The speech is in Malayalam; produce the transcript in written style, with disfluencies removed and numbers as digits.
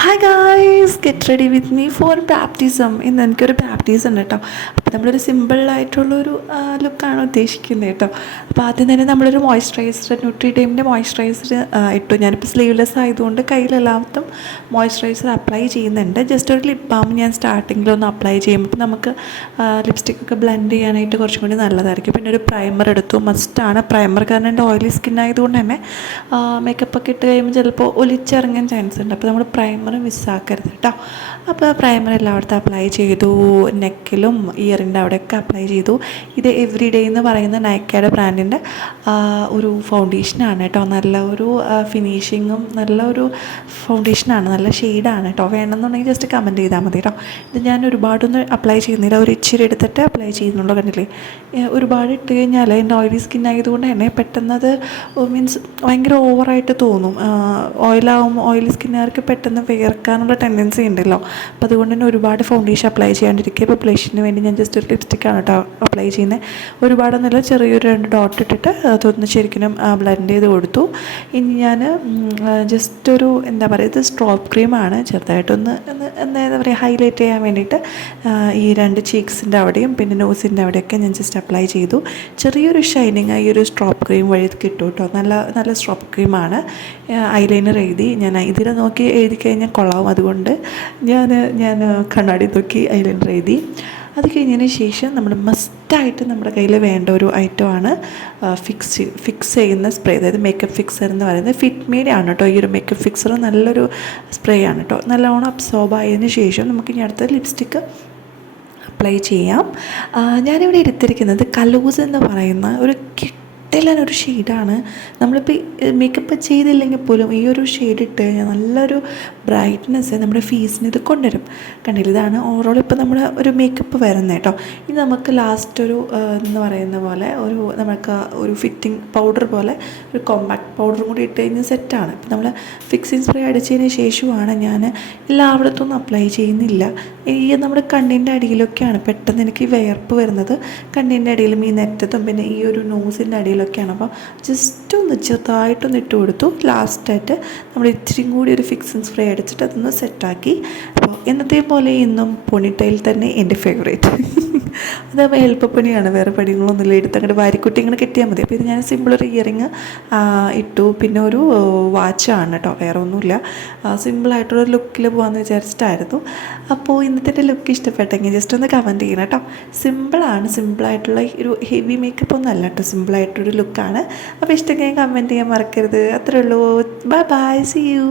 Hi guys, get ready with me for baptism. ഇന്ന് എനിക്കൊരു ബാപ്റ്റിസം ഉണ്ട് കേട്ടോ. അപ്പോൾ നമ്മളൊരു സിമ്പിളായിട്ടുള്ളൊരു ലുക്കാണ് ഉദ്ദേശിക്കുന്നത് കേട്ടോ. അപ്പോൾ ആദ്യം തന്നെ നമ്മളൊരു മോയ്സ്ചറൈസർ, ന്യൂട്രിഡേമിൻ്റെ മോയ്സ്ചറൈസർ ഇട്ടു. ഞാനിപ്പോൾ സ്ലീവ്ലെസ് ആയതുകൊണ്ട് കയ്യിലെല്ലാത്തും മോയ്സ്ചറൈസർ അപ്ലൈ ചെയ്യുന്നുണ്ട്. ജസ്റ്റ് ഒരു ലിപ് ബാം ഞാൻ സ്റ്റാർട്ടിങ്ങിലൊന്ന് അപ്ലൈ ചെയ്യുമ്പോൾ നമുക്ക് ലിപ്സ്റ്റിക്കൊക്കെ ബ്ലെൻഡ് ചെയ്യാനായിട്ട് കുറച്ചും കൂടി നല്ലതായിരിക്കും. പിന്നെ ഒരു പ്രൈമർ എടുത്തു, മസ്റ്റാണ് പ്രൈമർ. കാരണം എൻ്റെ ഓയിലി സ്കിൻ ആയതുകൊണ്ട് തന്നെ മേക്കപ്പൊക്കെ ഇട്ട് കഴിയുമ്പോൾ ചിലപ്പോൾ ഒലിച്ചിറങ്ങാൻ ചാൻസ് ഉണ്ട്. അപ്പോൾ നമ്മൾ പ്രൈമർ മിസ്സാക്കരുത് കേട്ടോ. അപ്പോൾ പ്രൈമർ എല്ലായിടത്തും അപ്ലൈ ചെയ്തു, നെക്കിലും ഇയറിൻ്റെ അവിടെയൊക്കെ അപ്ലൈ ചെയ്തു. ഇത് എവറി ഡേ എന്ന് പറയുന്ന നൈക്കയുടെ ബ്രാൻഡിൻ്റെ ഒരു ഫൗണ്ടേഷനാണ് കേട്ടോ. നല്ല ഒരു ഫിനിഷിങ്ങും നല്ല ഒരു ഫൗണ്ടേഷനാണ്, നല്ല ഷെയ്ഡാണ് കേട്ടോ. വേണമെന്നുണ്ടെങ്കിൽ ജസ്റ്റ് കമൻറ്റ് ചെയ്താൽ മതി കേട്ടോ. ഇത് ഞാൻ ഒരുപാടൊന്നും അപ്ലൈ ചെയ്യുന്നില്ല, ഒരു ഇച്ചിരി എടുത്തിട്ട് അപ്ലൈ ചെയ്യുന്നുള്ളൂ. കണ്ടില്ലേ, ഒരുപാട് ഇട്ട് കഴിഞ്ഞാൽ എൻ്റെ ഓയിലി സ്കിൻ ആയതുകൊണ്ട് തന്നെ പെട്ടെന്നത് മീൻസ് ഭയങ്കര ഓവറായിട്ട് തോന്നും. ഓയിലാവുമ്പോൾ ഓയിലി സ്കിന്നുകാർക്ക് പെട്ടെന്ന് വിയർക്കാനുള്ള ടെൻഡൻസി ഉണ്ടല്ലോ. അപ്പോൾ അതുകൊണ്ട് തന്നെ ഒരുപാട് ഫൗണ്ടേഷൻ അപ്ലൈ ചെയ്യാണ്ടിരിക്കുക. ഇപ്പോൾ ബ്ലഷിന് വേണ്ടി ഞാൻ ജസ്റ്റ് ഒരു ലിപ്സ്റ്റിക്കാണ് കേട്ടോ അപ്ലൈ ചെയ്യുന്നത്. ഒരുപാടൊന്നുമില്ല, ചെറിയൊരു 2 ഡോട്ട് ഇട്ടിട്ട് അതൊന്ന് ശരിക്കും ബ്ലെൻഡ് ചെയ്ത് കൊടുത്തു. ഇനി ഞാൻ ജസ്റ്റ് ഒരു എന്താ പറയുക, ഇത് സ്ട്രോപ്പ് ക്രീമാണ്, ചെറുതായിട്ടൊന്ന് എന്താ പറയുക ഹൈലൈറ്റ് ചെയ്യാൻ വേണ്ടിയിട്ട് ഈ 2 ചീക്സിൻ്റെ അവിടെയും പിന്നെ നോസിൻ്റെ അവിടെയൊക്കെ ഞാൻ ജസ്റ്റ് അപ്ലൈ ചെയ്തു. ചെറിയൊരു ഷൈനിങ് ഈ ഒരു സ്ട്രോപ്പ് ക്രീം വഴി കിട്ടും കേട്ടോ. നല്ല സ്ട്രോപ്പ് ക്രീമാണ്. ഐലൈനർ എഴുതി ഞാൻ ഇതിൽ നോക്കി എഴുതി കഴിഞ്ഞാൽ കൊള്ളാവും, അതുകൊണ്ട് ഞാൻ കണ്ണാടി നോക്കി ഐലൈനർ എഴുതി. അത് കഴിഞ്ഞതിന് ശേഷം നമ്മൾ മസ്റ്റായിട്ട് നമ്മുടെ കയ്യിൽ വേണ്ട ഒരു ഐറ്റമാണ് ഫിക്സ് ചെയ്യുന്ന സ്പ്രേ, അതായത് മേക്കപ്പ് ഫിക്സർ എന്ന് പറയുന്നത് ഫിറ്റ്മീയുടെ ആണ് കേട്ടോ. ഈ ഒരു മേക്കപ്പ് ഫിക്സർ നല്ലൊരു സ്പ്രേ ആണ് കേട്ടോ. നല്ലോണം അബ്സോർബ് ആയതിന് ശേഷം നമുക്ക് ഇനി അടുത്ത ലിപ്സ്റ്റിക്ക് അപ്ലൈ ചെയ്യാം. ഞാനിവിടെ എടുത്തിരിക്കുന്നത് കലൂസ് എന്ന് പറയുന്ന ഒരു കിട്ടിലൊരു ഷെയ്ഡാണ്. നമ്മളിപ്പോൾ മേക്കപ്പ് ചെയ്തില്ലെങ്കിൽ പോലും ഈ ഒരു ഷെയ്ഡ് ഇട്ട് കഴിഞ്ഞാൽ നല്ലൊരു ബ്രൈറ്റ്നെസ് നമ്മുടെ ഫേസിന് ഇത് കൊണ്ടുവരും. കണ്ടില്ല, ഇതാണ് ഓവറോൾ ഇപ്പോൾ നമ്മുടെ ഒരു മേക്കപ്പ് വരുന്നത് കേട്ടോ. ഇനി നമുക്ക് ലാസ്റ്റ് ഒരു എന്ന് പറയുന്ന പോലെ നമുക്ക് ഒരു ഫിറ്റിംഗ് പൗഡർ പോലെ ഒരു കോമ്പാക്ട് പൗഡറും കൂടി ഇട്ട് കഴിഞ്ഞാൽ സെറ്റാണ്. ഇപ്പം നമ്മൾ ഫിക്സിങ് സ്പ്രേ അടിച്ചതിന് ശേഷമാണ് ഞാൻ എല്ലായിടത്തൊന്നും അപ്ലൈ ചെയ്യുന്നില്ല. ഈ നമ്മുടെ കണ്ണിൻ്റെ അടിയിലൊക്കെയാണ് പെട്ടെന്ന് എനിക്ക് വിയർപ്പ് വരുന്നത്. കണ്ണിൻ്റെ അടിയിലും ഈ നെറ്റത്തും പിന്നെ ഈ ഒരു നോസിൻ്റെ അടിയിലൊക്കെയാണ്. അപ്പോൾ ജസ്റ്റ് ഒന്ന് ചെറുതായിട്ടൊന്ന് ഇട്ട് കൊടുത്തു. ലാസ്റ്റായിട്ട് നമ്മൾ ഇച്ചിരി കൂടി ഒരു ഫിക്സിങ് സ്പ്രേ അടിച്ചിട്ട് അതൊന്ന് സെറ്റാക്കി. അപ്പോൾ എന്നത്തെ പോലെ ഇന്നും പോണിറ്റെയിൽ തന്നെ എൻ്റെ ഫേവറേറ്റ്. അതാകുമ്പോൾ എളുപ്പപ്പണിയാണ്, വേറെ പണികളൊന്നുമില്ല. എടുത്ത് അങ്ങോട്ട് വാരിക്കുട്ടി ഇങ്ങനെ കെട്ടിയാൽ മതി. അപ്പോൾ ഇത് ഞാൻ സിമ്പിളൊരു ഇയറിങ് ഇട്ടു, പിന്നെ ഒരു വാച്ചാണ് കേട്ടോ, വേറെ ഒന്നുമില്ല. സിമ്പിളായിട്ടുള്ള ലുക്കിൽ പോകാമെന്ന് വിചാരിച്ചിട്ടായിരുന്നു. അപ്പോൾ ഇന്നത്തെ ലുക്ക് ഇഷ്ടപ്പെട്ടെങ്കിൽ ജസ്റ്റ് ഒന്ന് കമൻറ്റ് ചെയ്യണം കേട്ടോ. സിമ്പിളായിട്ടുള്ള ഒരു ഹെവി മേക്കപ്പ് ഒന്നും അല്ല കേട്ടോ, സിമ്പിളായിട്ടൊരു ലുക്കാണ്. അപ്പോൾ ഇഷ്ടമെങ്കിൽ കമൻറ്റ് ചെയ്യാൻ മറക്കരുത്. അത്രേ ഉള്ളൂ. Bye bye, see U.